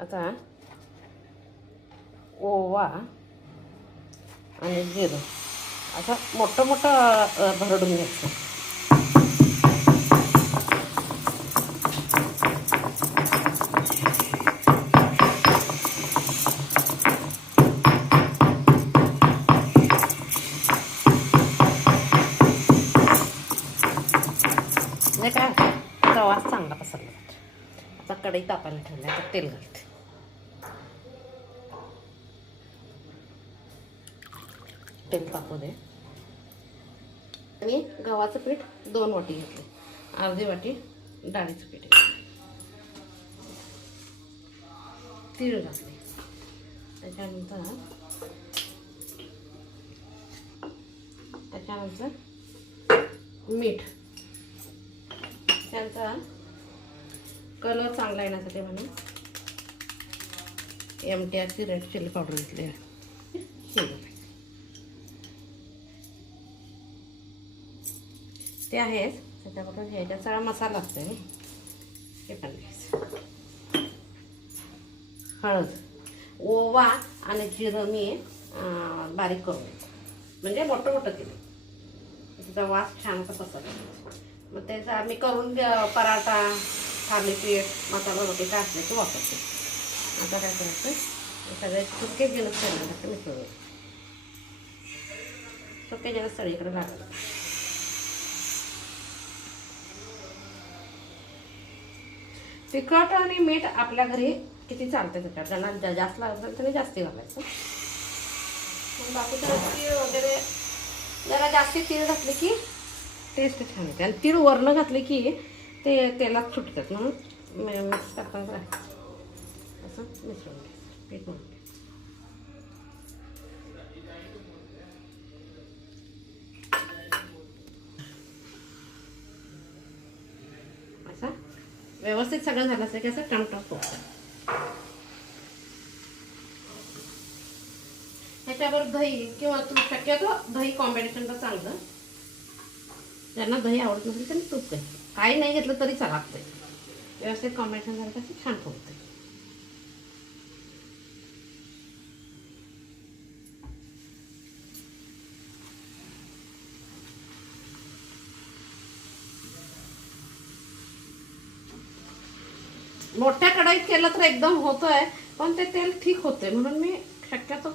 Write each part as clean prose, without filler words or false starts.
आता ओवा आणि जिरं असं मोठं मोठं भरडून घ्यायचं. म्हणजे काय प्रवास चांगला पसरला जातो. आता कढई तापायला ठेवली, आता तेल घालते. तेल तापू दे. आणि गव्हाचं पीठ 2 वाटी घेतले, अर्धी वाटी डाळीचं पीठ घेतलं, तीळ घातले, त्याच्यानंतर मीठ. त्यांचा कलर चांगला येण्यासाठी म्हणून MTRची रेड चिली पावडर घेतली आहे. ते आहेच, त्याच्याबरोबर घ्यायचा सगळा मसाला असतो. हे पण घ्यायचं. हळद, ओवा आणि जिरं मी बारीक करून घेतो, म्हणजे मोठं मोठं केलं, त्याचा वास छान असा पसरला. मग त्याचा मी करून पराठा, थालीपीठ, मसाला रोटी काय असले ते वापरते. आता काय करायचं, सगळे सुके जिनस सगळ्यांसाठी मिसळून सुके जिनस सगळीकडे घालायचं. तिखट आणि मीठ आपल्या घरी किती चालते त्याच्यात, ज्यांना जास्त लागत असेल त्याने जास्ती घालायचं. बाकीच्या तीळ वगैरे जरा जास्ती तीळ घातले की टेस्ट छान येते, आणि तीळ वरनं घातले की ते तेलात सुटतात. म्हणून मिक्स करताना असं मिसळून घ्यायचं पीठ म्हणून. असं व्यवस्थित सगळं झालं असं की असं टमटम पोचतं. ह्याच्यावर दही किंवा तूप, शक्यतो दही कॉम्बिनेशन तर चांगलं. ज्यांना दही आवडत नसेल त्यांनी तूप घ्यायचं, काही नाही घेतलं तरी चालते. व्यवस्थित कॉम्बिनेशन झालं तर छान फुगते. मोठ्या कढईत केलं तर एकदम होतोय, पण ते तेल ठीक होते, म्हणून मी शक्यतो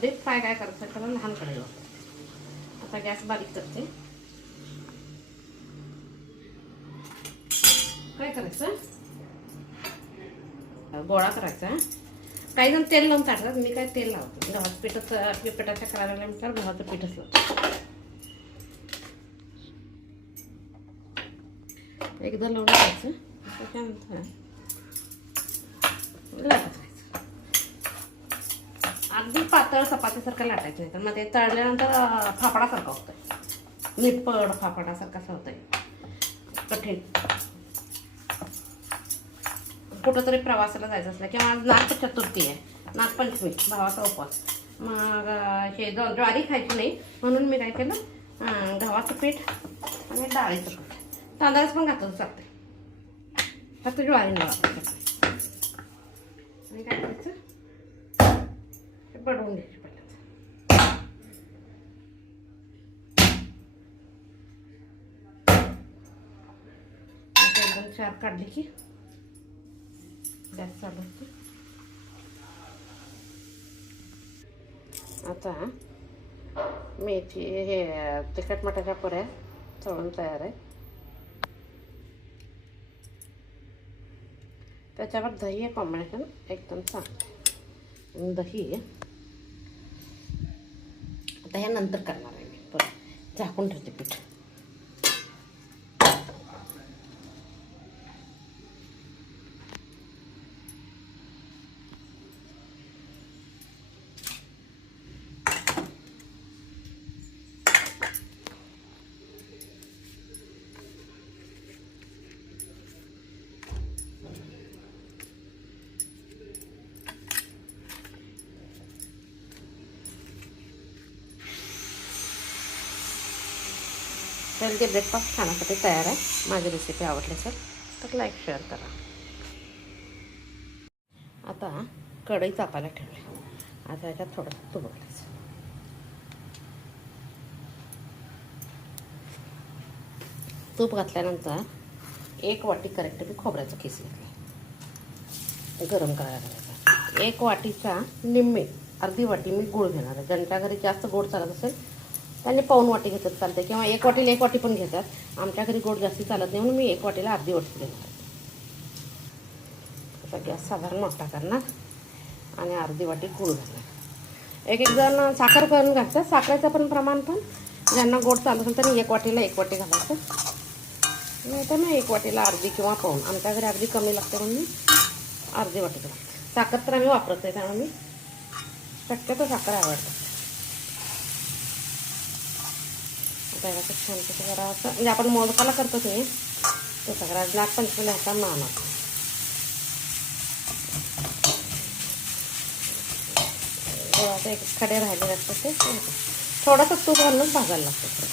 डीप फ्राय काय करायचं त्याला लहान कढई वापरते. आता गॅस बारीक करते. काय करायचं, गोळा करायचा. काही जण तेल लावून टाकतात, मी काय तेल लावतो. गव्हाचं पिठाच्या करायला लागल्यानंतर गव्हाचं पीठच लावतो. एकदा लावून घ्यायचं, त्याच्यानंतर लाटायचं. अगदी पातळ चपातीसारखं लाटायचं नाही, तर मग ते तळल्यानंतर फाफडासारखं होतं, निप्पड फाफडासारखं असं होतंय, कठीण. कुठंतरी प्रवासाला जायचं असलं किंवा आज नाग चतुर्थी आहे, नागपंचमी, भावाचा उपवास, मग हे ज्वारी खायची नाही म्हणून मी काय केलं, गव्हाचं पीठ आणि डाळीचं पीठ, तांदळाचं पण घातलं चालते, फक्त ज्वारी नाही वापरायचं. आणि काय करायचं, हे बडवून घ्यायचे पहिल्यांदा. एकदम चार काढली की गॅस चालू होते. आता मेथी हे तिखट मटाच्या पुऱ्या तळून तयार आहे. त्याच्यावर दही हे कॉम्बिनेशन एकदम चांगलं. दही आता हे नंतर करणार आहे मी, परत झाकून ठेवते पीठ. हेल्दी ब्रेकफास्ट खाण्यासाठी तयार आहे. माझी रेसिपी आवडली असेल तर लाईक शेअर करा. आता कढई तापायला ठेवली. आता याच्यात थोडंसं तूप घालायचं. तूप घातल्यानंतर 1 वाटी करेक्ट मी खोबऱ्याचा किस घेतला, गरम करायला घालायचा. 1 वाटीच्या निम्मे अर्धी वाटी मी गूळ घेणार आहे. ज्यांच्या घरी जास्त गोड चालत असेल त्यांनी पाऊण वाटी घेतात चालते, किंवा 1 वाटीला 1 वाटी पण घेतात. आमच्या घरी गोड जास्ती चालत नाही म्हणून मी 1 वाटीला अर्धी वाटी घेणार. आता गॅस साधारण मोठा करणार आणि अर्धी वाटी गूळ घालणार. एक जण साखर करून घालतात. साखरेचं पण प्रमाण पण ज्यांना गोड चालत असेल त्यांनी 1 वाटीला 1 वाटी घालायचं, नाही तर मग 1 वाटीला अर्धी किंवा पाऊण. आमच्या घरी अर्धी कमी लागते म्हणून मी अर्धी वाटी घालते. साखर तर आम्ही वापरत नाही त्यामुळे मी शक्यतो साखर आवडते. आता छान कसं जरा असं म्हणजे आपण मोदकाला करतो तुम्ही ते सगळं नागपंचमीला ह्याचा मान असतो. गोळाचे एक खडे राहिले असतात ते थोडंसं तूप घालूनच भाजायला लागतं.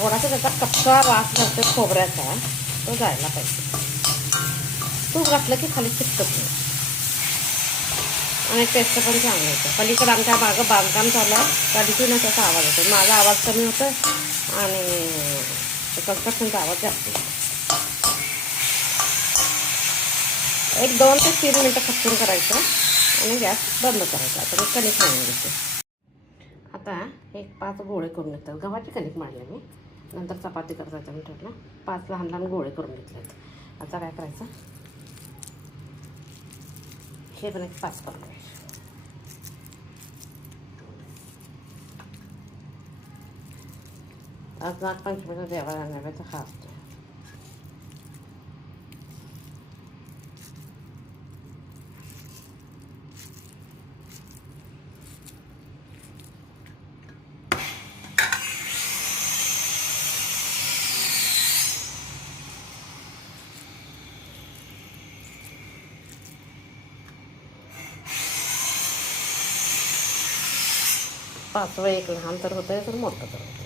थोडासा त्याचा कच्चा वास घालतो खोबऱ्याचा, तो जायला पाहिजे. तूप घातलं की खाली चिकटत नाही आणि टेस्ट पण चांगलं येतं. पलीकडे आमच्या मागं बांधकाम चालू आहे, कधीतून त्याचा आवाज येतो. माझा आवाज कमी होतो आणि कन्स्ट्रक्शनचा आवाज जास्त येतो. 1-2 ते 3 मिनटं खचून करायचं आणि गॅस बंद करायचा. आता मी कणिक मळून घेते. आता 5 गोळे करून घेतात. गव्हाची कणिक मळली मी, नंतर चपाती करायचं मी ठेवलं. 5 लहान लहान गोळे करून घेतलेत. आता काय करायचं, हे पण 5 करून घ्यायचे. आज नागपंचमीचा देवाला नैवेद्य हा असतो. पाचवं एक लहान तर होतं तर मोठं तर होतं.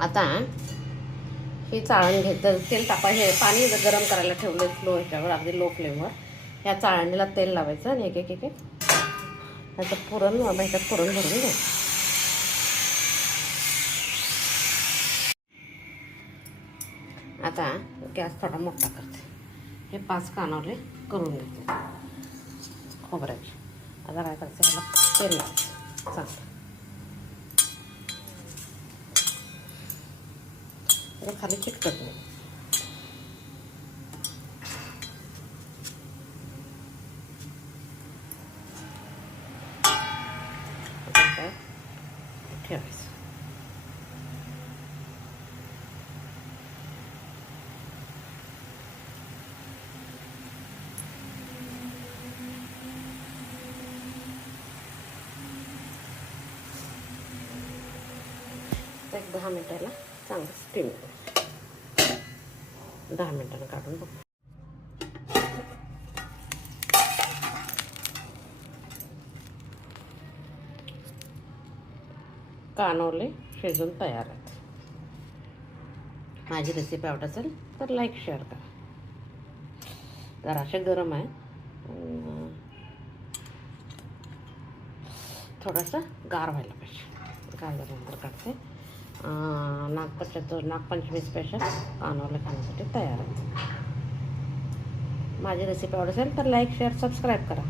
आता हे चाळण घेतलं, तेल हे पाणी गरम करायला ठेवलं स्लो ह्याच्यावर, अगदी लो फ्लेमवर. ह्या चाळणीला तेल लावायचं आणि एक ह्याचं पुरण ह्याच्यात पुरण भरून घ्यायचं. आता गॅस थोडा मोठा करते. हे 5 कानवले करून घेते खोबऱ्याचे. आता काय करायचं, ह्याला तेल लावायचं चांगलं. खाली चिकटत नाही. ठेवायचं. एक 10 मिनिटाला चांगलं स्टीम, 10 मिनिटांना काढून बघ. कानवले शिजून तयार आहेत. माझी रेसिपी आवडत असेल तर लाईक शेअर करा. जराशे गरम आहे, थोडंसं गार व्हायला पाहिजे. गार झाल्यानंतर काढते. नागपंचमी स्पेशल कानवले खाण्यासाठी तयार आहे. माझी रेसिपी आवडत असेल तर लाईक शेअर सबस्क्राईब करा.